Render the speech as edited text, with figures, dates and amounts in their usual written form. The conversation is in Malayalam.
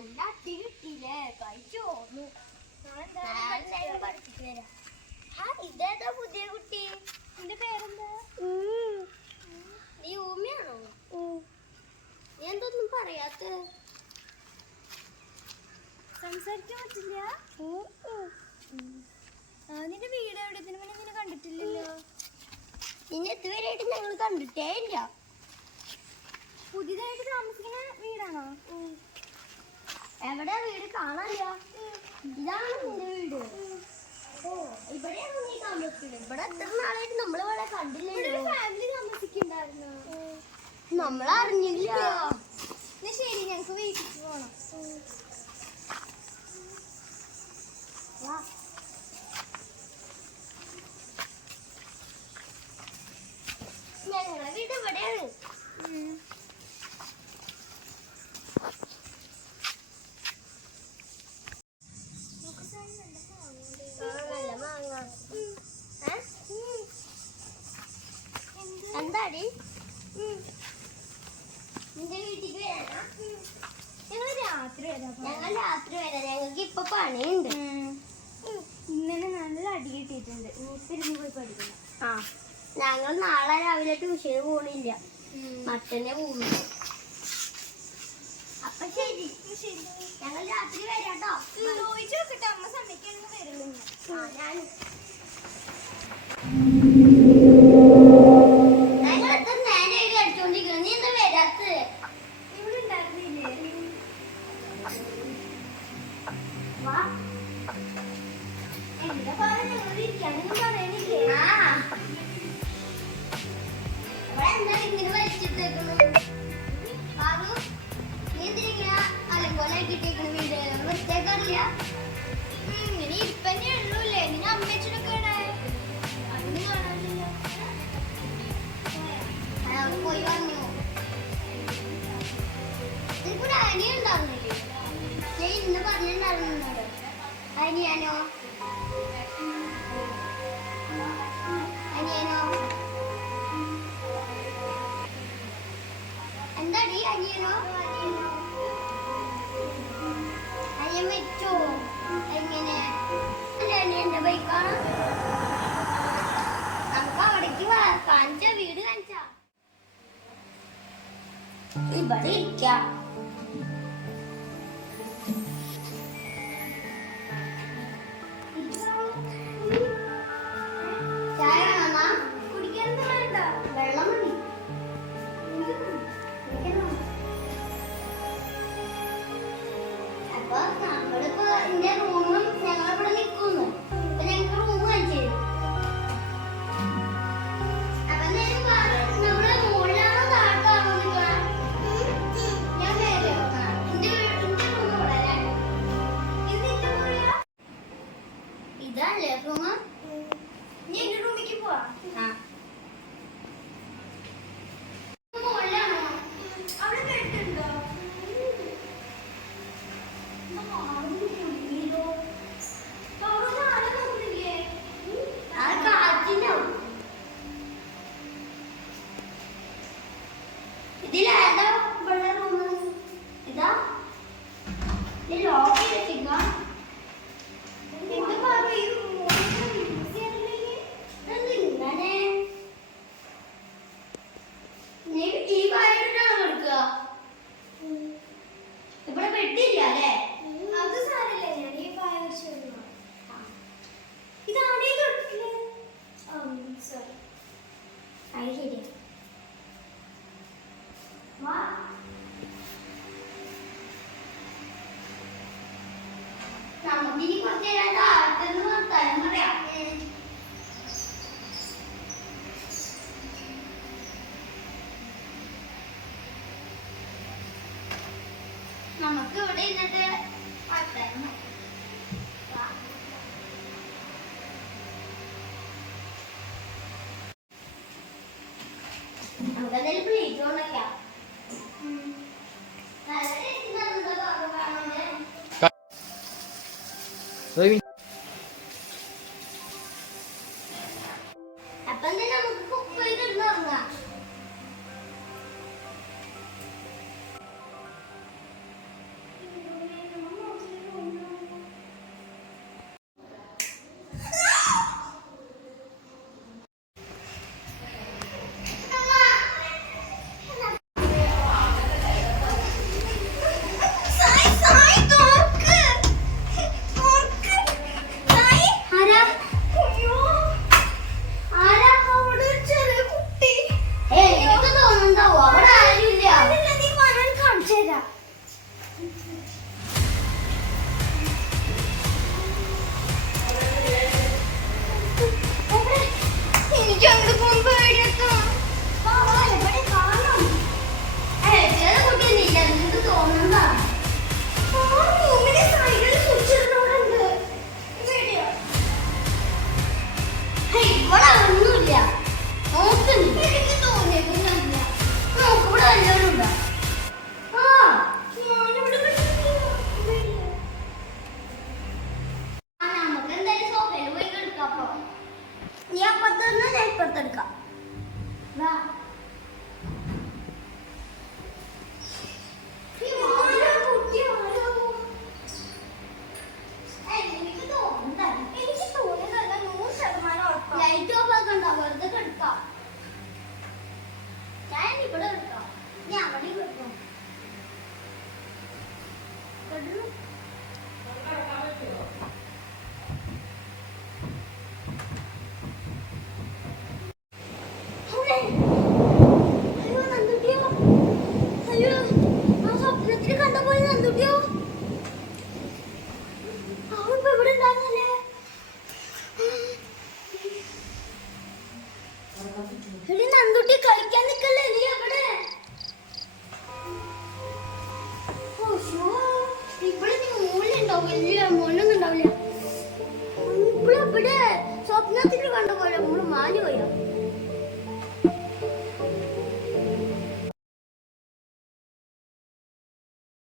നല്ല അടി കിട്ടിയില്ലേ? കഴിച്ചു പോന്നു. ഇതേതാ പുതിയ കുട്ടി? നിന്റെ പേരെന്താ? നീ ഊമയാണോ? നീ എന്തൊന്നും പറയാത്ത? സംസാരിക്കാൻ പറ്റില്ല? നിന്റെ വീട് എവിടെ? ഇതിനു മുന്നേ നിന്നെ കണ്ടിട്ടില്ലല്ലോ. നിന്നെ ഇതുവരെയായിട്ട് ഞങ്ങൾ കണ്ടിട്ടേ ഇല്ല. പുതിയതായിട്ട് താമസിക്കുന്ന വീടാണോ? എവിടെ വീട്? കാണാനില്ല. ഇതാണ് നിന്റെ വീട്? ഇവിടെയാണ് നീ താമസിക്കുന്നത്? ഇവിടെ എത്ര നാളായിട്ട് നമ്മളിവിടെ കണ്ടില്ലല്ലോ. ഫാമിലി താമസിക്കുന്നുണ്ടായിരുന്നു. നമ്മളറിഞ്ഞില്ല. ശരി, ഞങ്ങക്ക് വീട്ടിൽ പോണം. ഞങ്ങളെ വീട് ഇവിടെയാണ്. എന്താടി നിന്റെ വീട്ടിലേക്ക് വരാനാ? ഞങ്ങൾ രാത്രി വരാം. ഞങ്ങൾക്ക് ഇപ്പൊ പണിയുണ്ട്. ഇന്നലെ നല്ല അടി കിട്ടിയിട്ടുണ്ട്. തിരിഞ്ഞു പോയി പഠിക്കണം. ഞങ്ങൾ നാളെ രാവിലെ ട്യൂഷന് പോണില്ല. മറ്റന്നെ പോകുന്നു. അപ്പൊ ശരി, ഞങ്ങൾ രാത്രി വരാട്ടോ. ചോദിച്ചു നോക്കട്ടെ, അമ്മ സമയക്കാണെങ്കിൽ വരുള്ളൂ. ഞാൻ അനിയനോ എന്താടി? അനിയനോ? അനിയൻ വെച്ചോ? എങ്ങനെ? അനിയന്റെ ബൈക്കാണ്. നമുക്ക് അവിടേക്ക് കാണിച്ച വീട് കാണിച്ച ഇവിടെ ഇരിക്കാം. ഇതല്ലേ റൂം? നീ എന്റെ റൂമിലേക്ക് പോവാ. അവിടെ കേട്ടുണ്ടോ? ഇതിലേതാ ഇവിടെ റൂം? ഇതാ ലോക്ക് ചെയ്തിട്ടില്ല. ഇവിടെ പെട്ടില്ല അല്ലേ? അത് സാരല്ലേ, ഞാൻ ഈ പായ വെച്ച് ഇതാണ് സോറി. അത് ശരിയാ. നമുക്കിനി കുറച്ച് നേരം താഴത്തുനിന്ന് വർത്താനം പറയാം. നമുക്ക് ഇവിടെ ഇരുന്നിട്ട് വർത്താനം നമുക്കെന്തായാലും പ്ലേറ്റ് കൊണ്ടൊക്കെയാ. അപ്പൊ എന്താ നമുക്ക് പോയി കിടന്നു ഉറങ്ങാം. അയ്യോ നന്ദുട്ടിയോ, അയ്യോ ആ സ്വപ്നത്തിൽ കണ്ട പോലെ നന്ദുട്ടിയോ, അവൻ ഇപ്പൊ ഇവിടെ ഉണ്ടാകുന്നല്ലേ. എടി നന്ദുട്ടി കളിക്കാൻ നിക്കല്ലേ നീ എവിടെ? ഇവിടെ നീ മൂലുണ്ടാവും, വലിയ മോനൊന്നും ഉണ്ടാവില്ല. ഇപ്പഴെവിടെ സ്വപ്നത്തിൽ കണ്ട പോലെ നമ്മള് മാഞ്ഞു പോയി.